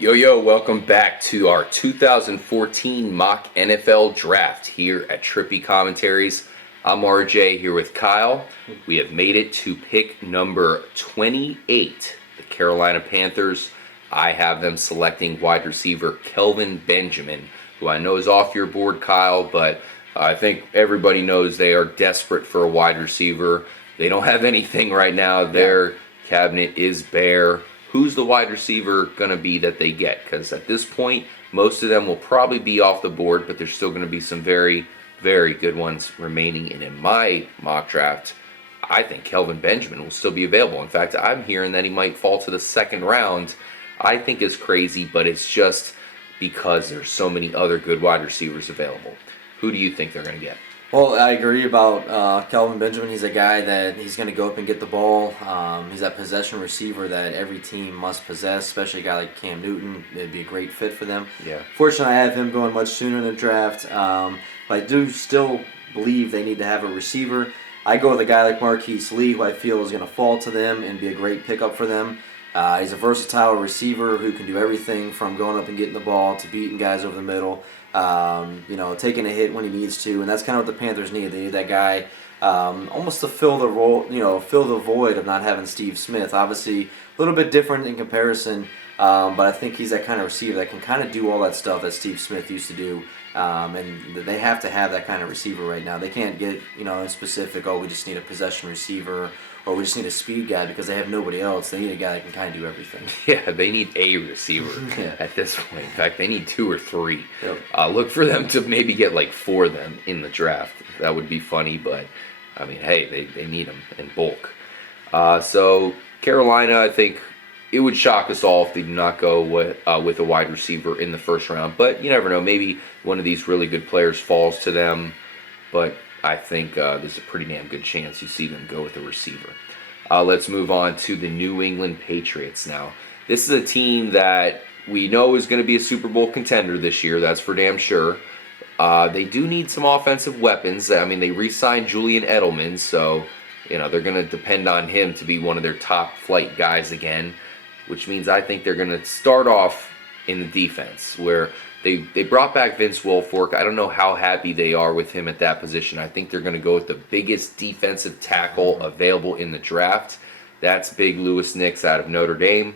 Yo, welcome back to our 2014 mock NFL draft here at Trippy Commentaries. I'm RJ here with Kyle. We have made it to pick number 28, the Carolina Panthers. I have them selecting wide receiver Kelvin Benjamin, who I know is off your board, Kyle, but I think everybody knows they are desperate for a wide receiver. They don't have anything right now. Their cabinet is bare. Who's the wide receiver going to be that they get? Because at this point, most of them will probably be off the board, but there's still going to be some very, very good ones remaining. And in my mock draft, I think Kelvin Benjamin will still be available. In fact, I'm hearing that he might fall to the second round. I think is crazy, but it's just because there's so many other good wide receivers available. Who do you think they're going to get? Well, I agree about Kelvin Benjamin. He's a guy that he's going to go up and get the ball. He's that possession receiver that every team must possess, especially a guy like Cam Newton. It'd be a great fit for them. Yeah. Fortunately, I have him going much sooner in the draft, but I do still believe they need to have a receiver. I go with a guy like Marquise Lee, who I feel is going to fall to them and be a great pickup for them. He's a versatile receiver who can do everything from going up and getting the ball to beating guys over the middle. Taking a hit when he needs to, and that's kind of what the Panthers need. They need that guy almost to fill the role, fill the void of not having Steve Smith. Obviously, a little bit different in comparison, but I think he's that kind of receiver that can kind of do all that stuff that Steve Smith used to do, and they have to have that kind of receiver right now. They can't get, in specific, we just need a possession receiver, or we just need a speed guy because they have nobody else. They need a guy that can kind of do everything. Yeah, they need a receiver at this point. In fact, they need 2 or 3. Yep. Look for them to maybe get like 4 of them in the draft. That would be funny, but I mean, hey, they need them in bulk. So Carolina, I think it would shock us all if they do not go with a wide receiver in the first round. But you never know. Maybe one of these really good players falls to them. But I think there's a pretty damn good chance you see them go with a receiver. Let's move on to the New England Patriots now. This is a team that we know is going to be a Super Bowl contender this year. That's for damn sure. They do need some offensive weapons. I mean, they re-signed Julian Edelman, so they're going to depend on him to be one of their top flight guys again, which means I think they're going to start off in the defense, where they brought back Vince Wilfork. I don't know how happy they are with him at that position. I think they're going to go with the biggest defensive tackle available in the draft. That's Big Louis Nix out of Notre Dame.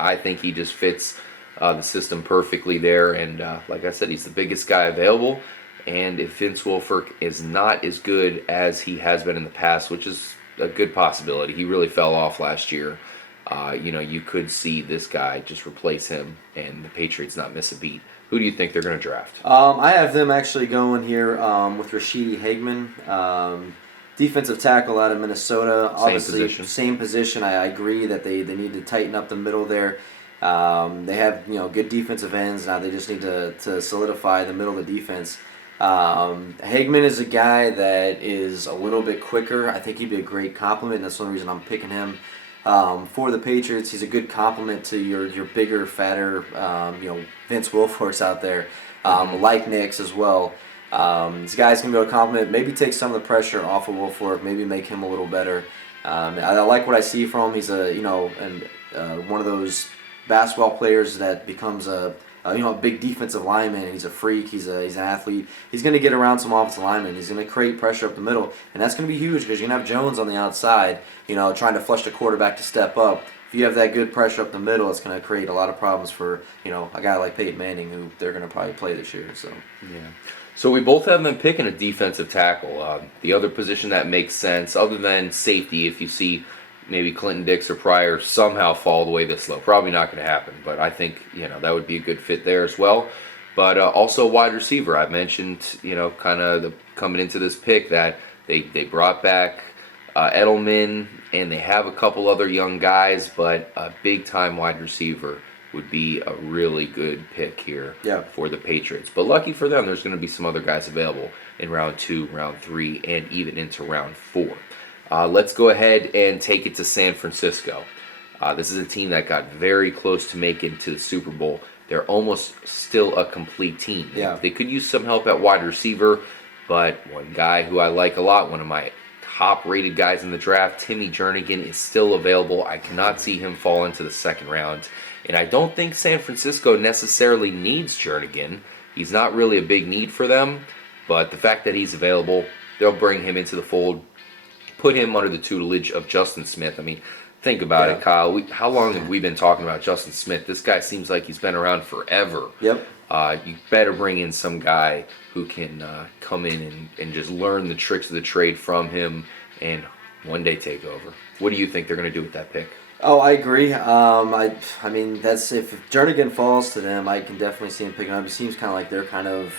I think he just fits the system perfectly there. And like I said, he's the biggest guy available. And if Vince Wilfork is not as good as he has been in the past, which is a good possibility, he really fell off last year. You could see this guy just replace him and the Patriots not miss a beat. Who do you think they're going to draft? I have them actually going here with Rashidi Hageman, defensive tackle out of Minnesota. Obviously, same position. I agree that they need to tighten up the middle there. They have good defensive ends now. They just need to solidify the middle of the defense. Hageman is a guy that is a little bit quicker. I think he'd be a great compliment, and that's the only reason I'm picking him. For the Patriots, he's a good complement to your bigger, fatter, Vince Wilfork's out there, like Nix as well. These guys can be able to complement, maybe take some of the pressure off of Wilfork, maybe make him a little better. I like what I see from him. He's one of those basketball players that becomes a big defensive lineman. He's a freak. He's an athlete. He's going to get around some offensive linemen. He's going to create pressure up the middle, and that's going to be huge because you're going to have Jones on the outside, trying to flush the quarterback to step up. If you have that good pressure up the middle, it's going to create a lot of problems for a guy like Peyton Manning, who they're going to probably play this year. So yeah. So we both have them picking a defensive tackle. The other position that makes sense, other than safety, if you see maybe Clinton Dix or Pryor somehow fall the way this low. Probably not going to happen, but I think that would be a good fit there as well. But also wide receiver. I mentioned kind of coming into this pick that they brought back Edelman, and they have a couple other young guys, but a big time wide receiver would be a really good pick here for the Patriots. But lucky for them, there's going to be some other guys available in round 2, round 3, and even into round 4. Let's go ahead and take it to San Francisco. This is a team that got very close to making it to the Super Bowl. They're almost still a complete team. Yeah. They could use some help at wide receiver, but one guy who I like a lot, one of my top-rated guys in the draft, Timmy Jernigan, is still available. I cannot see him fall into the second round. And I don't think San Francisco necessarily needs Jernigan. He's not really a big need for them, but the fact that he's available, they'll bring him into the fold, put him under the tutelage of Justin Smith. I mean, think about it, Kyle. How long have we been talking about Justin Smith? This guy seems like he's been around forever. Yep. You better bring in some guy who can come in and just learn the tricks of the trade from him and one day take over. What do you think they're going to do with that pick? Oh, I agree. I mean, that's if Jernigan falls to them, I can definitely see him picking up. It seems kind of like they're kind of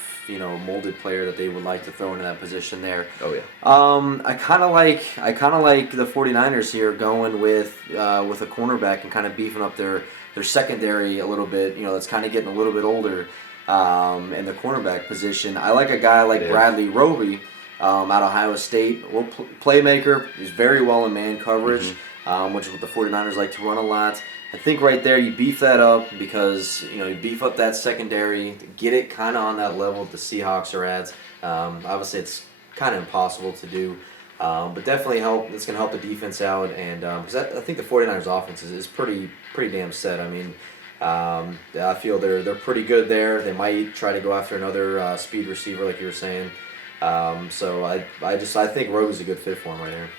molded player that they would like to throw into that position there. Oh yeah. I kind of like the 49ers here going with a cornerback and kind of beefing up their secondary a little bit. That's kind of getting a little bit older in the cornerback position. I like a guy like Bradley Roby out of Ohio State. Playmaker. He's very well in man coverage. Mm-hmm. Which is what the 49ers like to run a lot. I think right there you beef that up because you beef up that secondary, get it kind of on that level that the Seahawks are at. Obviously, it's kind of impossible to do, but definitely it's going to help the defense out. And because I think the 49ers offense is pretty damn set. I mean, I feel they're pretty good there. They might try to go after another speed receiver like you were saying. So I think Roby's a good fit for him right here.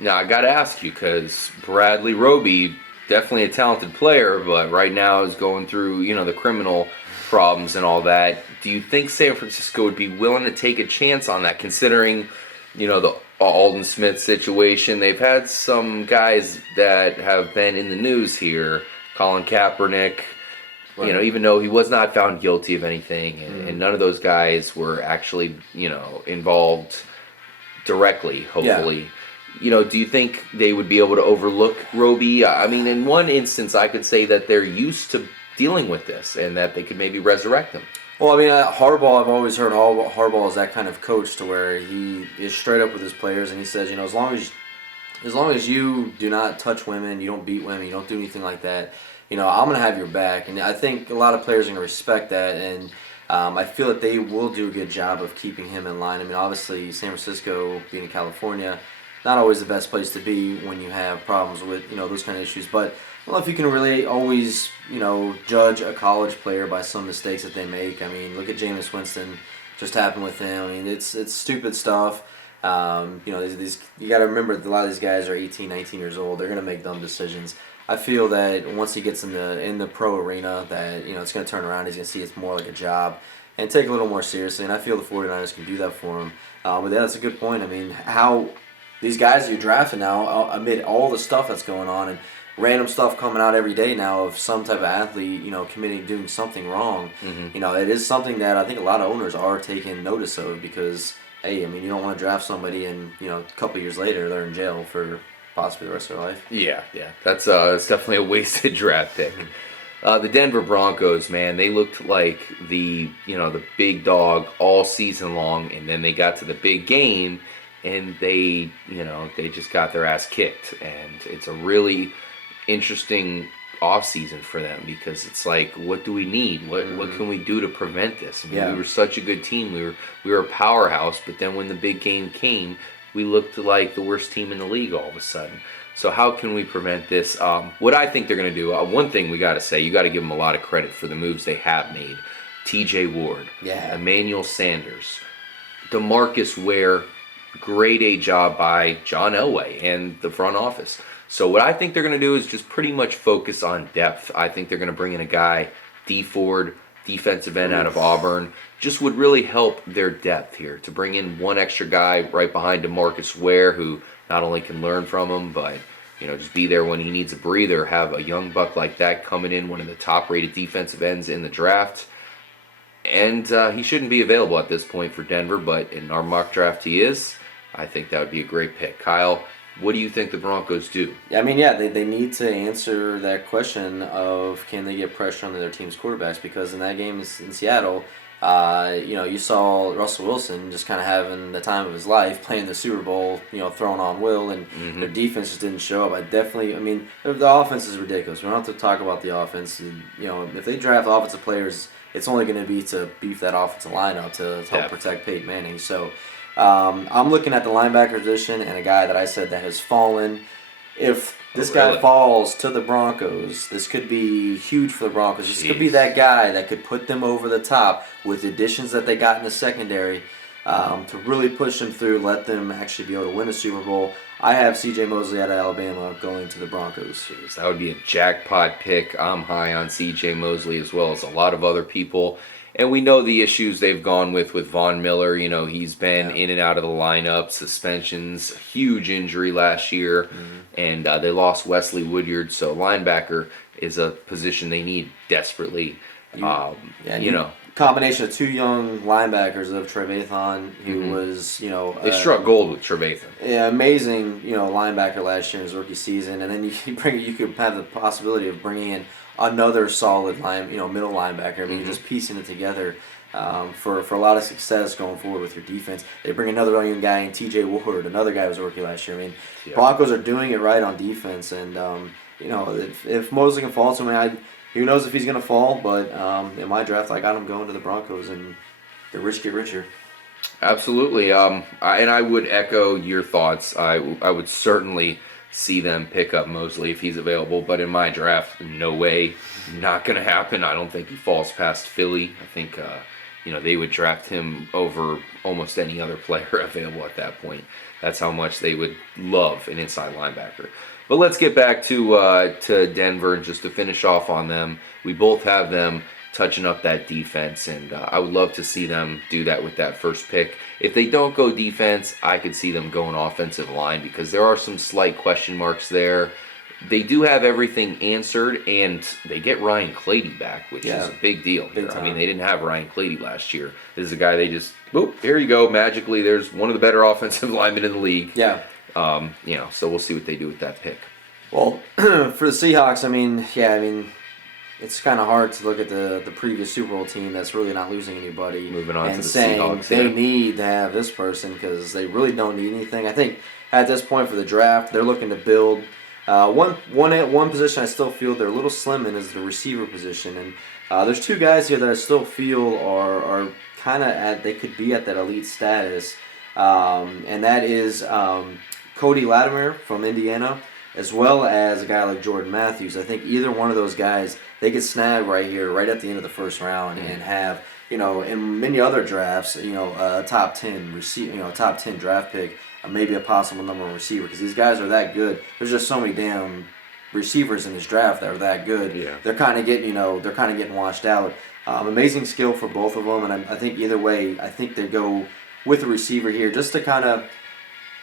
Now, I got to ask you, because Bradley Roby, definitely a talented player, but right now is going through, the criminal problems and all that. Do you think San Francisco would be willing to take a chance on that, considering, the Aldon Smith situation? They've had some guys that have been in the news here, Colin Kaepernick, right. Even though he was not found guilty of anything, and none of those guys were actually, involved directly, hopefully. Yeah. Do you think they would be able to overlook Roby? I mean, in one instance, I could say that they're used to dealing with this and that they could maybe resurrect him. Well, I mean, Harbaugh, I've always heard Harbaugh is that kind of coach to where he is straight up with his players and he says, as long as you do not touch women, you don't beat women, you don't do anything like that, I'm going to have your back. And I think a lot of players are going to respect that. And I feel that they will do a good job of keeping him in line. I mean, obviously, San Francisco, being in California, not always the best place to be when you have problems with, those kind of issues. But I don't know if you can really always, judge a college player by some mistakes that they make. I mean, look at Jameis Winston, just happened with him. I mean, it's stupid stuff. You got to remember that a lot of these guys are 18, 19 years old. They're going to make dumb decisions. I feel that once he gets in the pro arena, that it's going to turn around. He's going to see it's more like a job and take it a little more seriously. And I feel the 49ers can do that for him. But yeah, that's a good point. I mean, how these guys that you're drafting now, amid all the stuff that's going on and random stuff coming out every day now of some type of athlete, doing something wrong. Mm-hmm. It is something that I think a lot of owners are taking notice of because, hey, I mean, you don't want to draft somebody and, a couple of years later they're in jail for possibly the rest of their life. Yeah. That's definitely a wasted draft pick. The Denver Broncos, man, they looked like the big dog all season long, and then they got to the big game and they just got their ass kicked. And it's a really interesting offseason for them because it's like, what do we need? What can we do to prevent this? I mean, we were such a good team. We were a powerhouse, but then when the big game came, we looked like the worst team in the league all of a sudden. So how can we prevent this? What I think they're going to do, one thing we got to say, you got to give them a lot of credit for the moves they have made. T.J. Ward, Emmanuel Sanders, DeMarcus Ware, grade A job by John Elway and the front office. So what I think they're going to do is just pretty much focus on depth. I think they're going to bring in a guy, D. Ford, defensive end out of Auburn. Just would really help their depth here to bring in one extra guy right behind DeMarcus Ware who not only can learn from him, but just be there when he needs a breather. Have a young buck like that coming in, one of the top-rated defensive ends in the draft. And he shouldn't be available at this point for Denver, but in our mock draft he is. I think that would be a great pick. Kyle, what do you think the Broncos do? I mean, they need to answer that question of can they get pressure on their team's quarterbacks, because in that game in Seattle, you saw Russell Wilson just kind of having the time of his life, playing the Super Bowl, throwing on Will, and their defense just didn't show up. I mean, the offense is ridiculous. We don't have to talk about the offense. If they draft offensive players, it's only going to be to beef that offensive line up to help protect Peyton Manning. So I'm looking at the linebacker position and a guy that I said that has fallen if this guy falls to the Broncos, this could be huge for the Broncos. This could be that guy that could put them over the top with additions that they got in the secondary to really push them through, let them actually be able to win a Super Bowl. I have C.J. Mosley out of Alabama going to the Broncos. Jeez, that would be a jackpot pick. I'm high on C.J. Mosley as well as a lot of other people. And we know the issues they've gone with Von Miller. You know, he's been in and out of the lineup, suspensions, huge injury last year, and they lost Wesley Woodyard. So linebacker is a position they need desperately. Combination of two young linebackers of Trevathan, who was, they struck gold with Trevathan. Yeah, amazing, linebacker last year in his rookie season, and then you could have the possibility of bringing in another solid middle linebacker. I mean, just piecing it together for a lot of success going forward with your defense. They bring another young guy in, T.J. Ward, another guy who was a rookie last year. I mean, Broncos are doing it right on defense, and if Mosley can fall to me, who knows if he's going to fall, but in my draft, I got him going to the Broncos, and the rich get richer. Absolutely. And I would echo your thoughts. I would certainly see them pick up Mosley if he's available, but in my draft, no way. Not going to happen. I don't think he falls past Philly. I think, they would draft him over almost any other player available at that point. That's how much they would love an inside linebacker. But let's get back to Denver, and just to finish off on them. We both have them touching up that defense, and I would love to see them do that with that first pick. If they don't go defense, I could see them going offensive line, because there are some slight question marks there. They do have everything answered, and they get Ryan Clady back, which is a big deal. I mean, they didn't have Ryan Clady last year. This is a guy they just, boop, here you go, magically. There's one of the better offensive linemen in the league. Yeah. So we'll see what they do with that pick. Well, for the Seahawks, I mean, it's kind of hard to look at the previous Super Bowl team that's really not losing anybody. Moving on and to the saying Seahawks, they need to have this person because they really don't need anything. I think at this point for the draft, they're looking to build. One position I still feel they're a little slim in is the receiver position, and there's two guys here that I still feel are kind of they could be at that elite status, and that is Cody Latimer from Indiana, as well as a guy like Jordan Matthews. I think either one of those guys they could snag right here, right at the end of the first round, and have in many other drafts, a top 10 top 10 draft pick. Maybe a possible number one receiver, because these guys are that good. There's just so many damn receivers in this draft that are that good. Yeah. They're kind of getting washed out. Amazing skill for both of them, and I think either way, I think they go with a receiver here just to kind of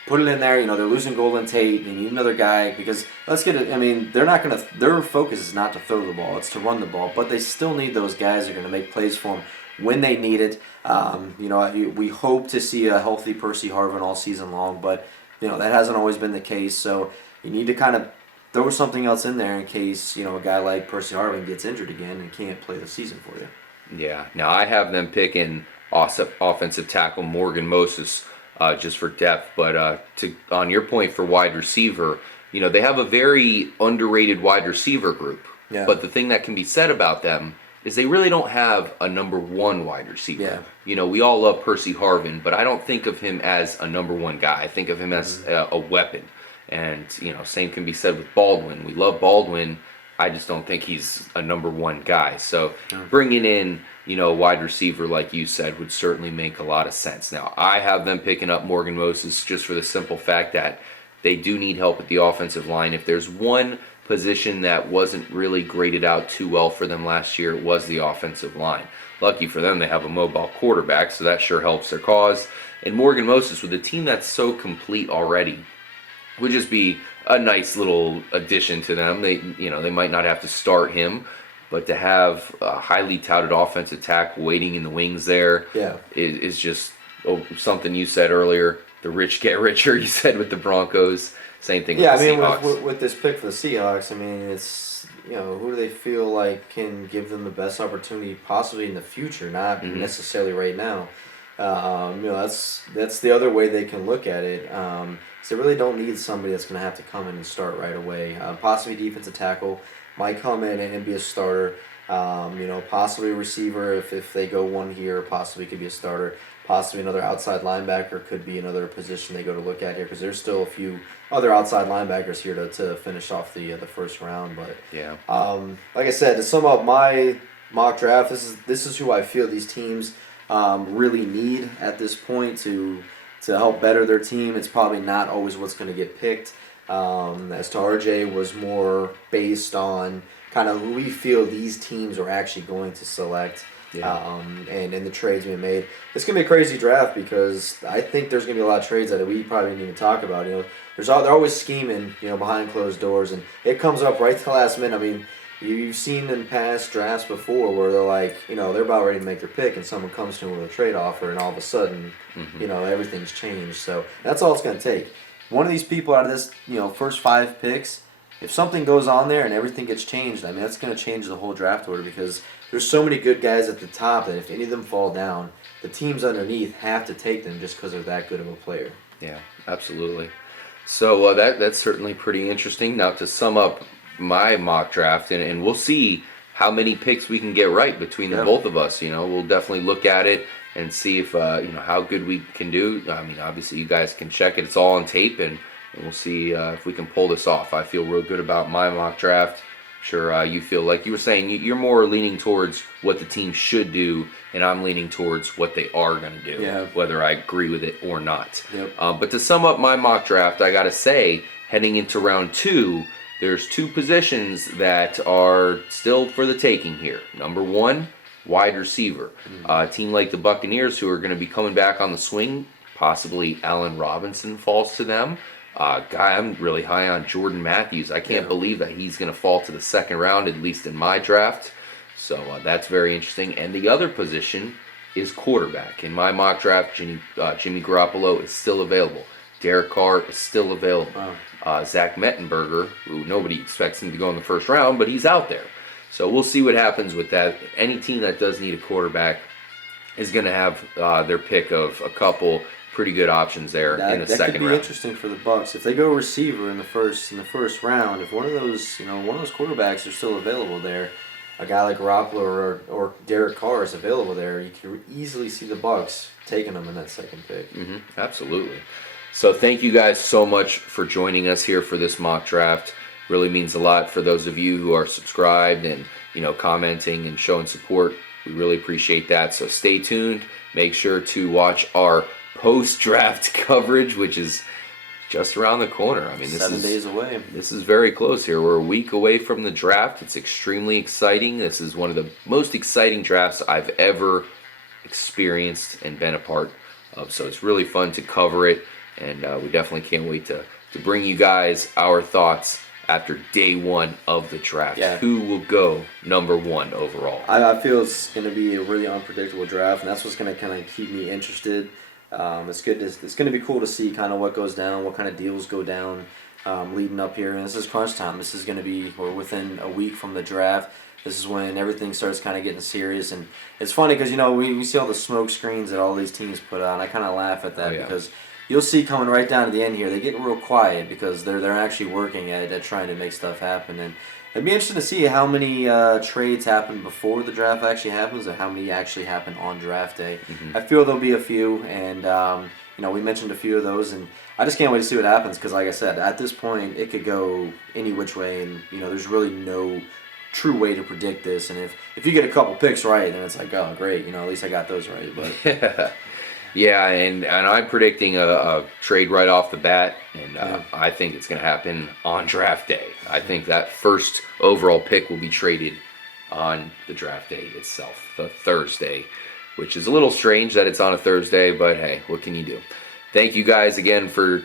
put it in there. They're losing Golden Tate. They need another guy because let's get it. I mean, they're not gonna. Their focus is not to throw the ball; it's to run the ball. But they still need those guys that are gonna make plays for them when they need it. We hope to see a healthy Percy Harvin all season long, but that hasn't always been the case. So you need to kind of throw something else in there in case a guy like Percy Harvin gets injured again and can't play the season for you. Yeah. Now I have them picking offensive tackle Morgan Moses just for depth, but on your point for wide receiver, they have a very underrated wide receiver group. Yeah. But the thing that can be said about them is they really don't have a number one wide receiver. Yeah. We all love Percy Harvin, but I don't think of him as a number one guy. I think of him as a weapon. And, same can be said with Baldwin. We love Baldwin. I just don't think he's a number one guy. So bringing in, a wide receiver like you said would certainly make a lot of sense. Now, I have them picking up Morgan Moses just for the simple fact that they do need help with the offensive line. If there's one position that wasn't really graded out too well for them last year, it was the offensive line. Lucky for them, they have a mobile quarterback, so that sure helps their cause. And Morgan Moses, with a team that's so complete already, would just be a nice little addition to them. They might not have to start him, but to have a highly touted offensive tackle waiting in the wings there is just something you said earlier. The rich get richer, you said, with the Broncos. Same thing with the Seahawks. With this pick for the Seahawks, it's, who do they feel like can give them the best opportunity possibly in the future, not necessarily right now. That's the other way they can look at it. So they really don't need somebody that's going to have to come in and start right away. Possibly defensive tackle might come in and be a starter. Possibly a receiver if they go one here, possibly could be a starter. Possibly another outside linebacker could be another position they go to look at here because there's still a few other outside linebackers here to finish off the first round. But yeah, like I said, to sum up my mock draft, this is who I feel these teams really need at this point to help better their team. It's probably not always what's going to get picked. As to RJ was more based on kind of who we feel these teams are actually going to select. yeah. And the trades being made. It's going to be a crazy draft because I think there's going to be a lot of trades that we probably didn't even talk about. They're always scheming, behind closed doors, and it comes up right to the last minute. I mean, you've seen in past drafts before where they're like, they're about ready to make their pick, and someone comes to them with a trade offer, and all of a sudden, everything's changed. So that's all it's going to take. One of these people out of this, first 5 picks, if something goes on there and everything gets changed, I mean, that's going to change the whole draft order because there's so many good guys at the top that if any of them fall down, the teams underneath have to take them just because they're that good of a player. Yeah, absolutely. So that's certainly pretty interesting. Now to sum up my mock draft, and we'll see how many picks we can get right between the both of us. We'll definitely look at it and see if how good we can do. I mean, obviously you guys can check it; it's all on tape, and we'll see if we can pull this off. I feel real good about my mock draft. Sure, you feel like you were saying you're more leaning towards what the team should do, and I'm leaning towards what they are going to do, whether I agree with it or not. Yep. But to sum up my mock draft, I got to say, heading into round 2, there's 2 positions that are still for the taking here. Number 1, wide receiver. A team like the Buccaneers, who are going to be coming back on the swing, possibly Allen Robinson falls to them. Guy, I'm really high on Jordan Matthews. I can't believe that he's going to fall to the second round, at least in my draft. So that's very interesting. And the other position is quarterback. In my mock draft, Jimmy Garoppolo is still available. Derek Carr is still available. Zach Mettenberger, who nobody expects him to go in the first round, but he's out there. So we'll see what happens with that. Any team that does need a quarterback is going to have their pick of a couple pretty good options there in the second round. That could be interesting for the Bucs if they go receiver in the first round. If one of those quarterbacks are still available there, a guy like Garoppolo or Derek Carr is available there, you can easily see the Bucs taking them in that second pick. Absolutely. So thank you guys so much for joining us here for this mock draft. Really means a lot for those of you who are subscribed and commenting and showing support. We really appreciate that. So stay tuned. Make sure to watch our post-draft coverage, which is just around the corner. I mean, this 7 days away. This is very close here. We're a week away from the draft. It's extremely exciting. This is one of the most exciting drafts I've ever experienced and been a part of. So it's really fun to cover it, and we definitely can't wait to bring you guys our thoughts after day 1 of the draft. Yeah. Who will go number 1 overall? I feel it's going to be a really unpredictable draft, and that's what's going to kind of keep me interested. It's good. It's going to be cool to see kind of what goes down, what kind of deals go down leading up here. And this is crunch time. This is going to be within a week from the draft. This is when everything starts kind of getting serious. And it's funny because we see all the smoke screens that all these teams put on. I kind of laugh at that because you'll see coming right down to the end here, they get real quiet because they're actually working at trying to make stuff happen. And it'd be interesting to see how many trades happen before the draft actually happens and how many actually happen on draft day. I feel there'll be a few, and we mentioned a few of those, and I just can't wait to see what happens because, like I said, at this point it could go any which way, and there's really no true way to predict this. And if you get a couple picks right, then it's like, oh great, at least I got those right. But yeah, and I'm predicting a trade right off the bat, and I think it's going to happen on draft day. I think that first overall pick will be traded on the draft day itself, the Thursday, which is a little strange that it's on a Thursday, but hey, what can you do? Thank you guys again for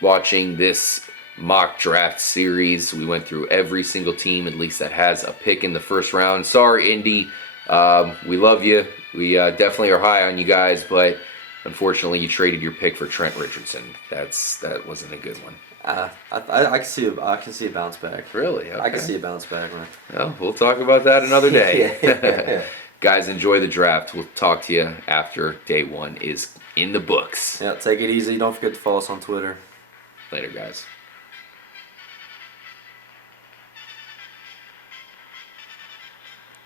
watching this mock draft series. We went through every single team, at least that has a pick in the first round. Sorry, Indy. We love you. We definitely are high on you guys, but unfortunately, you traded your pick for Trent Richardson. That wasn't a good one. I can see a bounce back. Really? Okay. I can see a bounce back, man. Well, we'll talk about that another day. Guys, enjoy the draft. We'll talk to you after day 1 is in the books. Yeah, take it easy. Don't forget to follow us on Twitter. Later, guys.